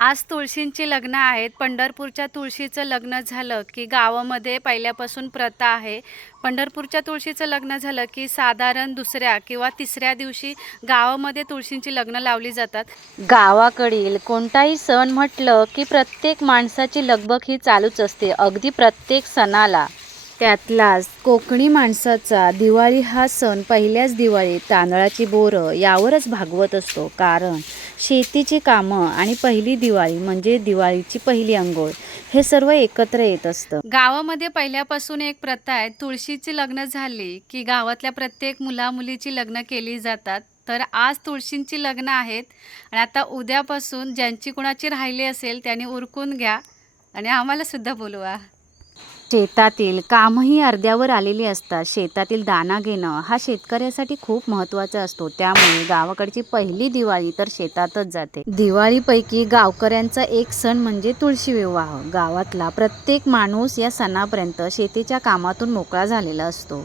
आज तुळशींची लग्न आहेत. पंढरपूरच्या तुळशीचं लग्न झालं की गावामध्ये पहिल्यापासून प्रथा आहे. पंढरपूरच्या तुळशीचं लग्न झालं की साधारण दुसऱ्या किंवा तिसऱ्या दिवशी गावामध्ये तुळशींची लग्न लावली जातात. गावाकडील कोणताही सण म्हटलं की प्रत्येक माणसाची लगबग ही चालूच असते. अगदी प्रत्येक सणाला. त्यातलाच कोकणी माणसाचा दिवाळी हा सण पहिल्याच दिवाळी तांदळाची बोरं यावरच भागवत असतो. कारण शेतीची कामं आणि पहिली दिवाळी म्हणजे दिवाळीची पहिली अंघोळ हे सर्व एकत्र येत असतं. गावामध्ये पहिल्यापासून एक प्रथा आहे. तुळशीची लग्न झाली की गावातल्या प्रत्येक मुला मुलीची लग्न केली जातात. तर आज तुळशींची लग्न आहेत आणि आता उद्यापासून ज्यांची कुणाची राहिली असेल त्यांनी उरकून घ्या आणि आम्हालासुद्धा बोलवा. शेतातील कामही अर्ध्यावर आलेली असतात. शेतातील दाना घेणं हा शेतकऱ्यासाठी खूप महत्त्वाचा असतो. त्यामुळे गावाकडची पहिली दिवाळी तर शेतातच जाते. दिवाळीपैकी गावकऱ्यांचा एक सण म्हणजे तुळशी विवाह. गावातला प्रत्येक माणूस या सणापर्यंत शेतीच्या कामातून मोकळा झालेला असतो.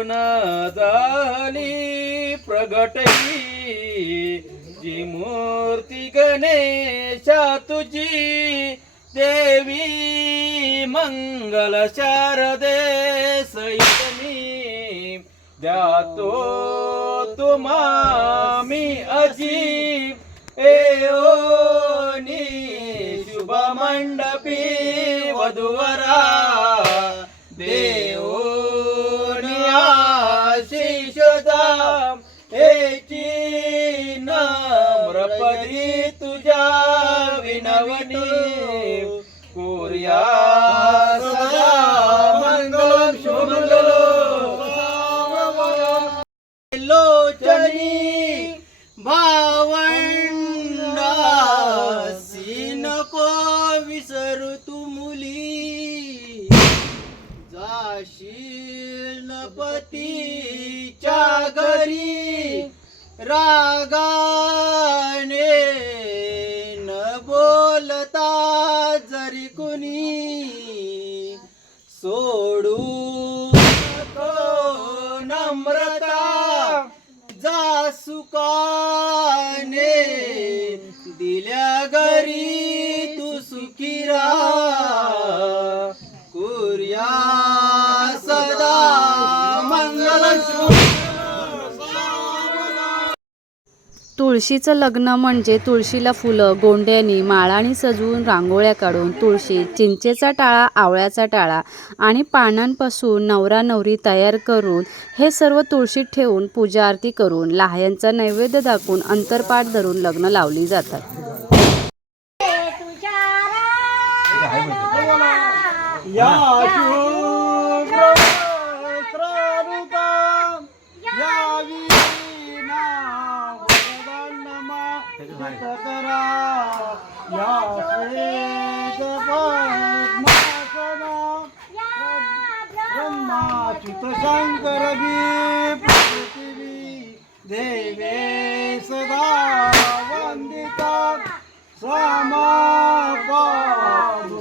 ओंकारातून झाली प्रगट जी मूर्ती गणेशा तुझी देवी मंगल शारदे सैतनी द्यातो तुम्हा मी अजी एओनी शुभ मंडपी वधुवरा. जाशील नपतीच्या घरी रागाने न बोलता जरी कुणी सोडू नको नम्रता जा तुळशीचं लग्न म्हणजे तुळशीला फुलं गोंड्यानी माळानी सजवून रांगोळ्या काढून तुळशी चिंचेचा टाळा आवळ्याचा टाळा आणि पानांपासून नवरा नवरी तयार करून हे सर्व तुळशीत ठेवून पूजा आरती करून लाह्यांचा नैवेद्य दाखवून अंतरपाठ धरून लग्न लावली जातात. या. हितकरा या श्वेतपद्मासना ब्रह्माच्युत शंकर देवे सदा वंदिता स्वामा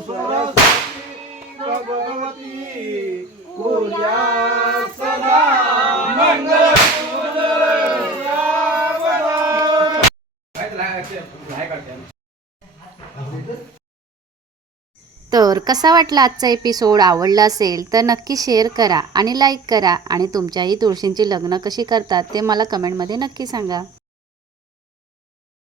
सरस्वती भगवती पूजा तर कसा वाटला आजचा एपिसोड आवडला असेल तर नक्की शेअर करा आणि लाईक करा. आणि तुमच्याही तुळशींची लग्न कशी करतात ते मला कमेंटमध्ये नक्की सांगा.